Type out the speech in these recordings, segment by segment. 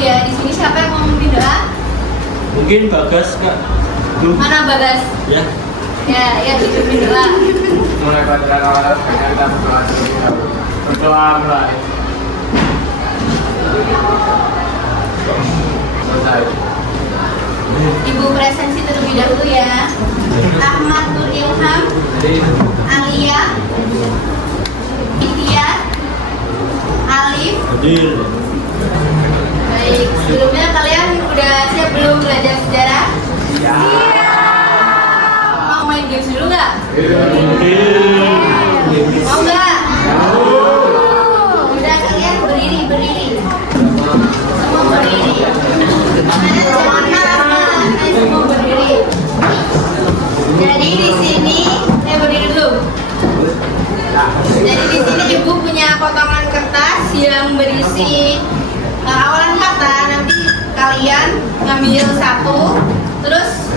ya. Di sini siapa yang mau memimpin doa? Mungkin Bagas, Kak. Mana Bagas? Ya. Ya dipimpin doa. Mulai pada awal kita berdoa mulai. Selesai. Ibu presensi terlebih dahulu ya. Ahmad Nur Ilham, Alia, Vidya, Alif. Hadir. Baik, sebelumnya kalian udah siap belum belajar sejarah? Iya. Mau main games dulu nggak? Hadir. Mau nggak? Udah kalian berdiri. Semua berdiri. Mana jangan marah, semua berdiri. Jadi di sini, berdiri dulu. Jadi di sini ibu punya potongan kertas yang berisi awalan kata. Nanti kalian ngambil satu, terus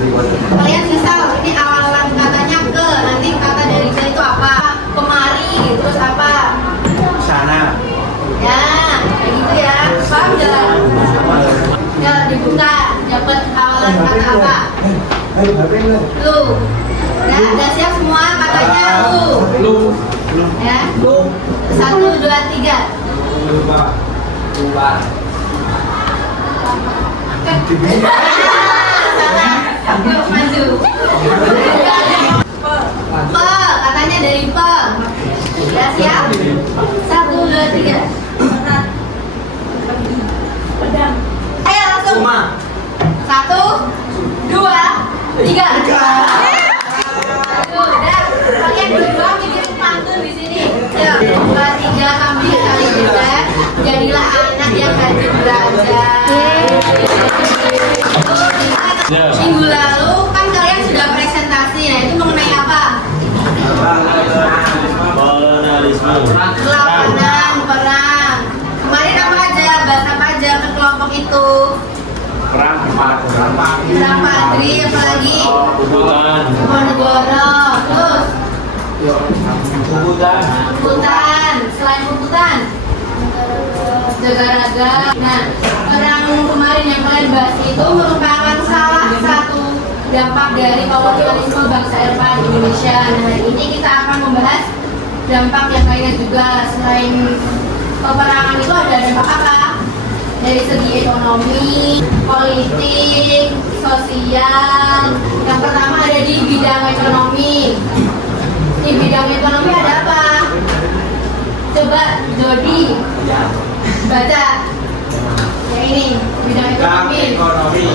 kalian misal ini awalan katanya ke, nanti kata dari ke itu apa? Kemari, terus apa? Sana. Ya, kayak gitu ya. Paham jalan? Ya, dibuka, dapat awalan kata apa? Lu. Ya, udah siap semua katanya lu. Ya. 1, 2, 3. Dua. Yuk, maju. Pe, katanya dari pe. Ya, siap? 1, 2, 3. Ayo langsung. 1, 2, 3. Udah, kalian berdua bikin pantun di sini. Ayo, 2, 3, ambil kali juga. Jadilah anak yang rajin belajar. Minggu lalu kan kalian sudah presentasi, nah itu mengenai apa? Kolonialisme. Perlawanan, perang. Kemarin apa aja, bahas apa aja ke kelompok itu? Perang Padri, apa lagi? Puputan. Ponegoro, terus Puputan. Puputan, selain Puputan Jaga-raga. Nah, perang kemarin yang kalian bahas itu merupakan salah satu dampak dari kolonialisme bangsa Eropa di Indonesia. Nah, hari ini kita akan membahas dampak yang lainnya juga. Selain peperangan itu ada dampak apa? Dari segi ekonomi, politik, sosial. Yang pertama ada di bidang ekonomi. Di bidang ekonomi ada apa? Coba Jody baca. Ya ini bidang ekonomi.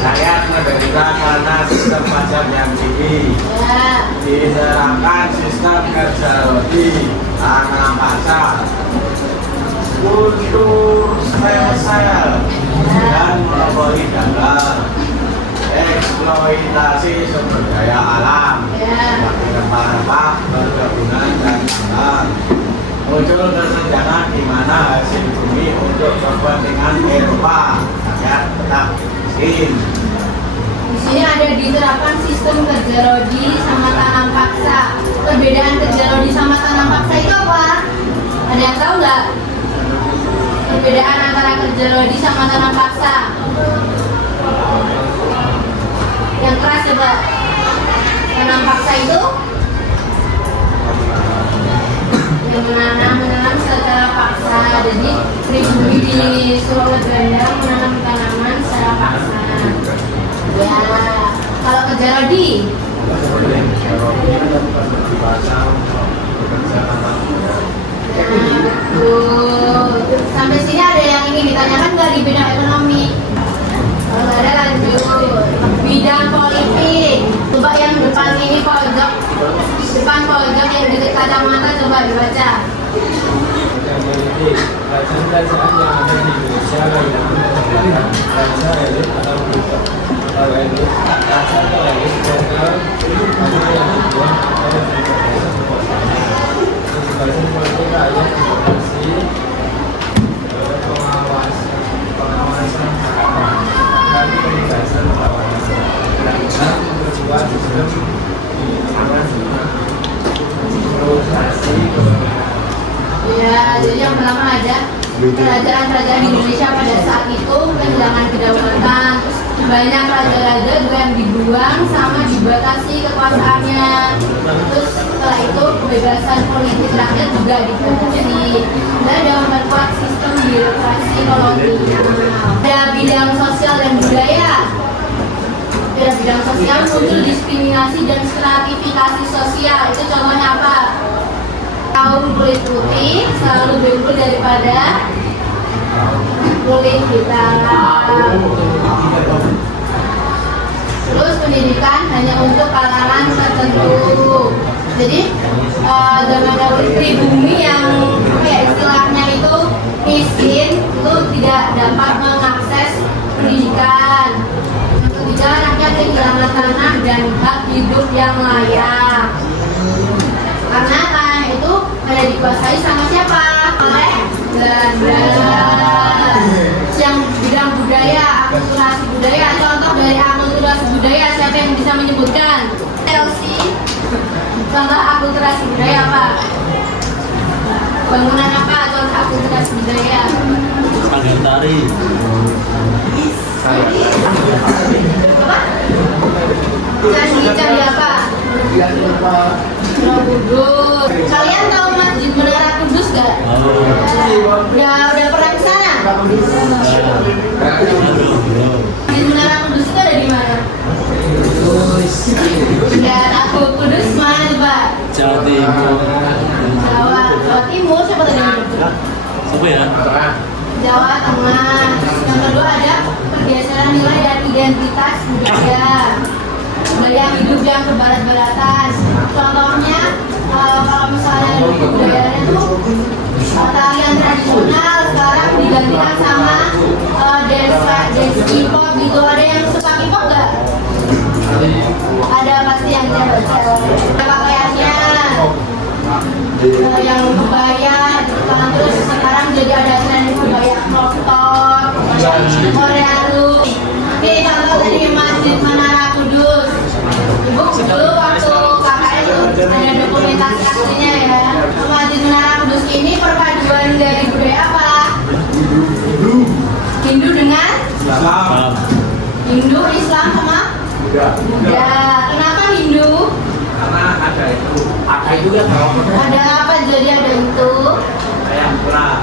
Rakyat menderita karena sistem pajak yang tinggi. Ya. Diterapkan sistem kerja rodi tanpa pasar. Kultur sel dan monopoli dagang, eksploitasi sumber daya alam, Ya. rempah-rempah, perkebunan dan tambang. Muncul kesenjangan di mana hasil bumi untuk kepentingan Eropa rakyat tetap miskin. Di sini ada diterapkan sistem kerja rodi sama tanam paksa. Perbedaan kerja rodi sama tanam paksa itu apa? Ada yang tahu nggak? Perbedaan antara kerja rodi sama tanam paksa. Yang keras coba. Tanam paksa itu yang menanam secara paksa. Jadi pribumi disuruh oleh ganda menanam tanaman secara paksa. Ya, kalau kerja rodi sampai sini ada yang ingin ditanyakan nggak di bidang ekonomi? Kalau nggak ada lanjut. Bidang politik. Coba yang depan ini pojok, depan pojok yang dekat kacamata coba dibaca. Kerajaan yang ada di Indonesia yang raja elit atau kalau elit, raja atau elit jenderal ada yang dibuat atau sebagai politik rakyat demokrasi pengawasan dan penugasan kawasan dan memperkuat sistem di Ya, jadi yang pertama ada kerajaan-kerajaan di Indonesia pada saat itu kehilangan kedaulatan. Terus banyak raja-raja juga yang dibuang sama dibatasi kekuasaannya. Terus setelah itu kebebasan politik rakyat juga dibatasi. Dan ada memperkuat sistem birokrasi kolonial. Ada bidang sosial dan budaya. Pada bidang sosial muncul diskriminasi dan stratifikasi sosial. Itu contohnya apa? Kaum kulit putih selalu lebih unggul daripada kulit hitam. Terus pendidikan hanya untuk kalangan tertentu. Jadi zaman dahulu pribumi yang istilahnya itu miskin itu tidak dapat mengakses pendidikan. Yang ketiga, rakyat kehilangan tanah dan hak hidup yang layak. Karena tanah itu hanya dikuasai sama siapa? Oleh Belanda. Yang bidang budaya, akulturasi budaya, contoh dari akulturasi budaya siapa yang bisa menyebutkan? Chelsea. Contoh akulturasi budaya apa? Bangunan apa? Contoh akulturasi budaya. Pagar tari. Apa? Candi apa? Borobudur. Kalian tahu Masjid Menara Kudus gak? Udah pernah ke sana? Masjid Menara Kudus itu ada di mana? Ya, aku Kudus mana coba? Jawa Timur. Jawa Timur, siapa tadi? Siapa ya? Jawa Tengah. Yang kedua ada pergeseran nilai dan identitas budaya. Budaya hidup yang kebarat-baratan. Contohnya kalau misalnya di budayanya itu tarian tradisional sekarang digantikan sama dance K-pop gitu. Ada yang suka K-pop nggak? Ada pasti yang cewek-cewek. Pakaiannya yang kebaya gitu kan. Terus sekarang jadi ada tren kebaya crop top, Korea look. Oke, contoh tadi Masjid Menara Kudus. Ibu dulu waktu KKN tuh ada dokumentasi aslinya ya. Masjid Menara Kudus ini perpaduan dari budaya apa? Hindu dengan Islam. Hindu, Islam sama Buddha. Kenapa Hindu? Karena ada itu ya kalau Ada apa jadi ada itu? kayak kurang.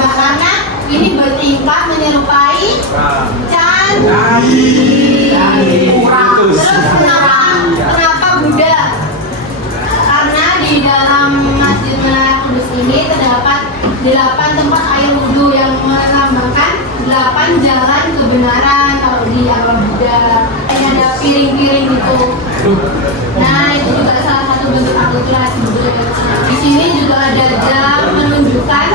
Karena ini bertingkat menyerupai candi. Terus kenapa Buddha? Karena di dalam Masjid Menara Kudus ini terdapat 8 tempat air wudhu yang melambangkan 8 jalan kebenaran kalau di agama Buddha. Ada piring-piring gitu. Nah, itu juga salah satu bentuk akulturasi budaya. Di sini juga ada jam menunjukkan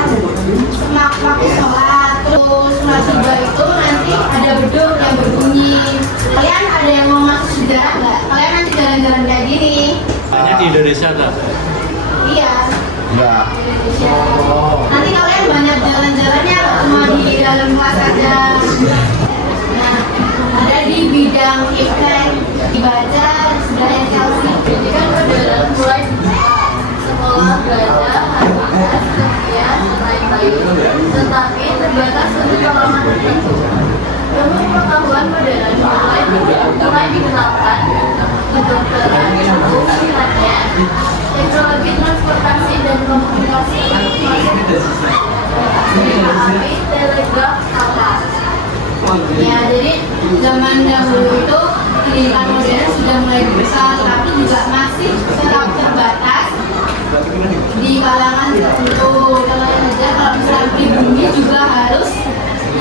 waktu sholat. Terus sholat subuh itu nanti ada beduk yang berbunyi. Kalian ada yang mau masuk sejarah nggak? Kalian nanti jalan-jalan kayak gini. Hanya di Indonesia tak? Iya. Ya. Indonesia. Nanti kalian banyak jalan-jalannya nggak cuma di dalam kelas aja. Nah, ada di bidang event dibaca sudah yang Chelsea. Jadi kan udah mulai sekolah belajar sekian lain-lain, tetapi terbatas untuk pengalaman tertentu. Ilmu pengetahuan modern mulai dikenalkan kedokteran, ilmu kesehatan, teknologi transportasi dan komunikasi, api, telegraf, kapal. Ya, jadi zaman dahulu itu pendidikan modern sudah mulai besar, tapi juga masih tetap terbatas di kalangan tertentu. Contohnya saja kalau misalnya pribumi juga harus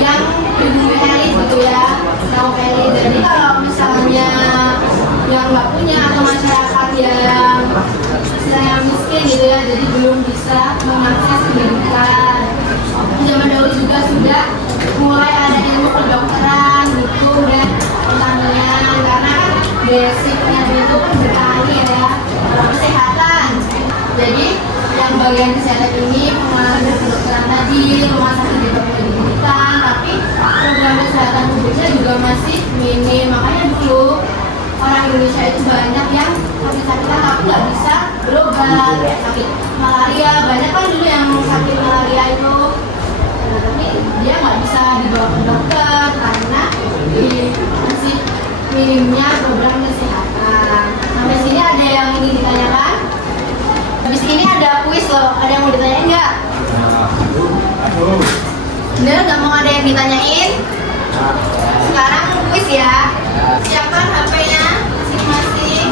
yang pribumi elit gitu ya, tahu elit. Jadi kalau misalnya yang nggak punya atau masyarakat yang miskin gitu ya, jadi belum bisa mengakses pendidikan. Zaman dahulu juga sudah mulai ada ilmu kedokteran, hukum dan pertanian, karena kan basicnya itu kan bertani ya, kesehatan. Jadi yang bagian kesehatan ini pengelolaan kedokteran tadi, rumah sakit juga mulai didirikan, tapi program kesehatan publiknya juga masih minim. Makanya dulu orang Indonesia itu banyak yang sakit-sakitan tapi nggak bisa berobat, kayak sakit malaria. Banyak kan dulu yang sakit malaria itu. Tapi ada yang ditanyain? Sekarang kuis ya. Siapkan HP-nya masing-masing.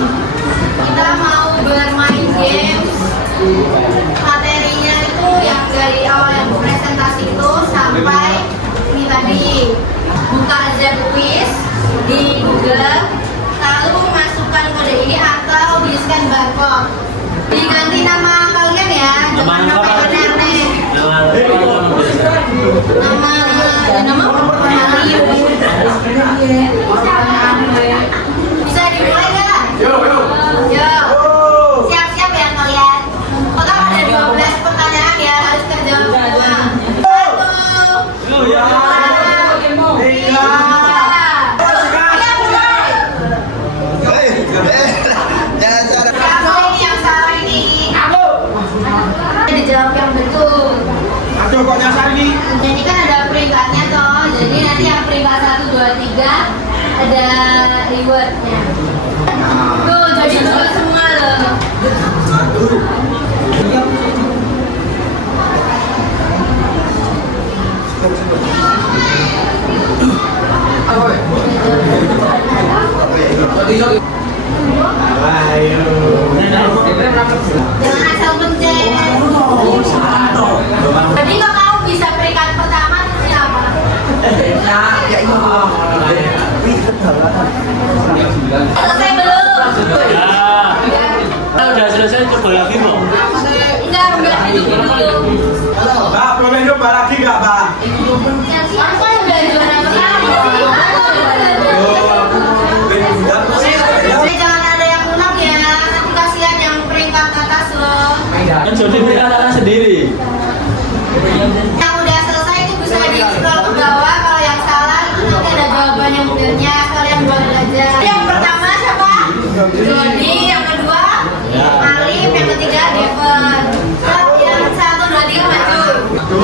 Kita mau bermain games. Materinya itu yang dari awal yang presentasi itu sampai ini tadi. Buka aja kuis di Google, lalu masukkan kode ini atau di scan barcode. Diganti nama kalian ya, jangan pakai aneh-aneh. Nama bisa dimulai nggak? Yo. Siap-siap ya kalian. Total ada 12 pertanyaan ya, harus terjawab semua. 1, 2, 3. Siapa ini yang salah ini? Dijawab yang betul. Aduh, kok nyasar ini? Jadi kan ada peringkatnya toh. Jadi nanti yang peringkat 1, 2, 3 ada rewardnya. Tuh, jadi betul semua loh. Ayo. Jangan asal pencet. Jadi kalau kamu bisa peringkat pertama itu siapa? Selesai belum? Ya. Udah selesai coba lagi mau. Enggak itu dulu. Mbak, boleh coba lagi nggak, Mbak? Aku kan udah juara pertama. Jadi jangan ada yang ulang ya. Nanti kasihan yang peringkat atas loh. Kan jadi kita sendiri. Yang udah selesai itu bisa di scroll ke bawah. Kalau yang salah itu nanti ada jawabannya modelnya. Kalian buat aja. Yang pertama siapa? Jody. Yang kedua Alif. Yang ketiga Devon. Yang 1, 2, 3 maju. 1,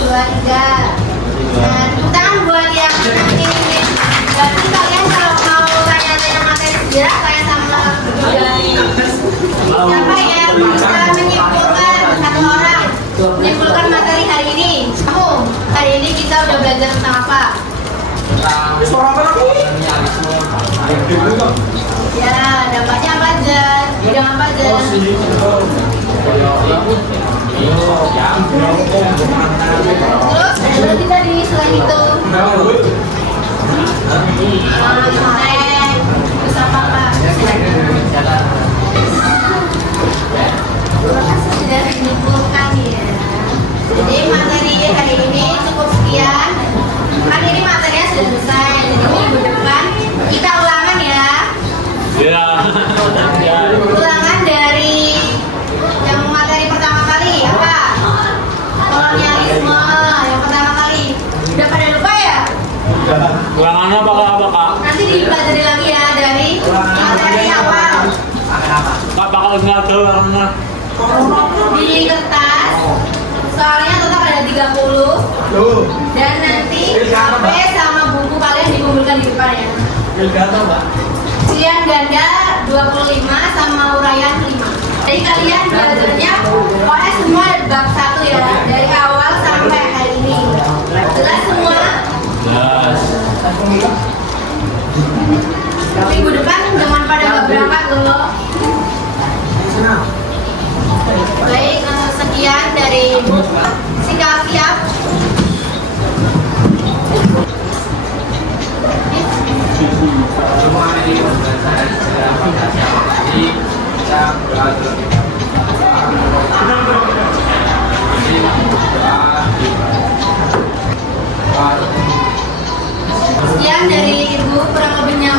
2, 3. Nah, tepuk tangan buat yang nanti. Berarti kalian kalau mau tanya-tanya materi sejarah kayak sama siapa ya bisa menyimpulkan satu orang menyimpulkan materi hari ini. Kamu hari ini kita udah belajar tentang apa? Ya, dampaknya apa aja? Bidang apa aja? Terus ada lagi tadi selain itu. Konten, terus apa Pak? Sudah menyimpulkan ya. Jadi materi hari ini cukup sekian. Kan ini materinya sudah selesai. Jadi minggu depan kita ulangan ya. Ya. Ya. Ulangan dari yang materi pertama kali apa? Kolonialisme yang pertama kali. Udah pada lupa ya? Ulangannya apa Kak? Nanti dipelajari lagi ya dari materi awal. Kak bakal nggak tahu ulangannya. Di kertas soalnya total ada 30 Tuh. dan nanti HP sama buku kalian dikumpulkan di depan ya. Pilihan ganda 25 sama uraian 5. Jadi kalian belajarnya pokoknya semua bab 1 ya, dari awal sampai hari ini. Jelas semua? Jelas. Minggu depan jangan pada nggak berangkat loh. Baik, sekian dari Sikap Siap. Sekian dari Ibu, kurang lebihnya